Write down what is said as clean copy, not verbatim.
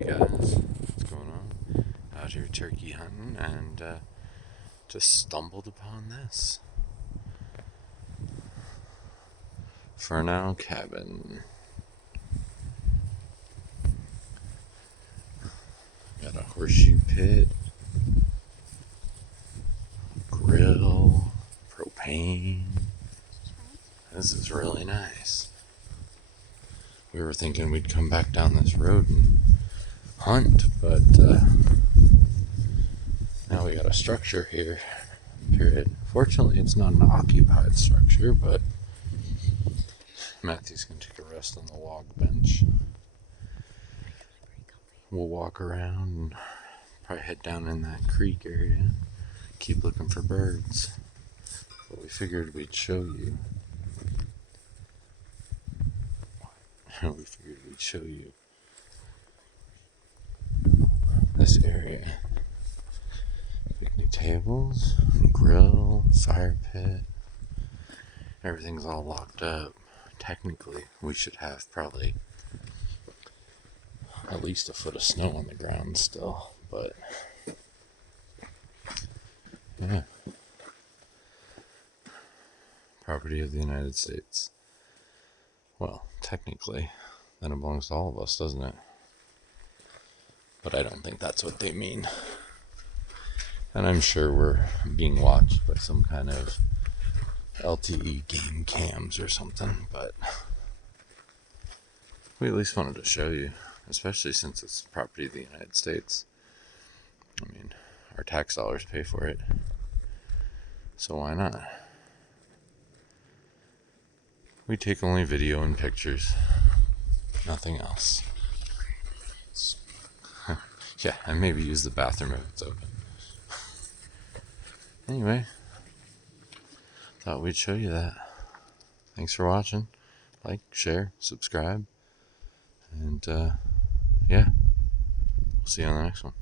Hey guys, what's going on? Out here turkey hunting and just stumbled upon this Fernal cabin. Got a horseshoe pit, grill, propane. This is really nice. We were thinking we'd come back down this road and hunt, but now we got a structure here. Period. Fortunately, it's not an occupied structure, but Matthew's gonna take a rest on the log bench. We'll walk around and probably head down in that creek area. Keep looking for birds. But we figured we'd show you. This area. Picnic tables, grill, fire pit. Everything's all locked up. Technically, we should have probably at least a foot of snow on the ground still, but yeah. Property of the United States. Well, technically, then it belongs to all of us, doesn't it? But I don't think that's what they mean. And I'm sure we're being watched by some kind of LTE game cams or something, but we at least wanted to show you, especially since it's property of the United States. I mean, our tax dollars pay for it, so why not? We take only video and pictures, nothing else. Yeah, and maybe use the bathroom if it's open. Anyway, thought we'd show you that. Thanks for watching. Like, share, subscribe, and yeah, we'll see you on the next one.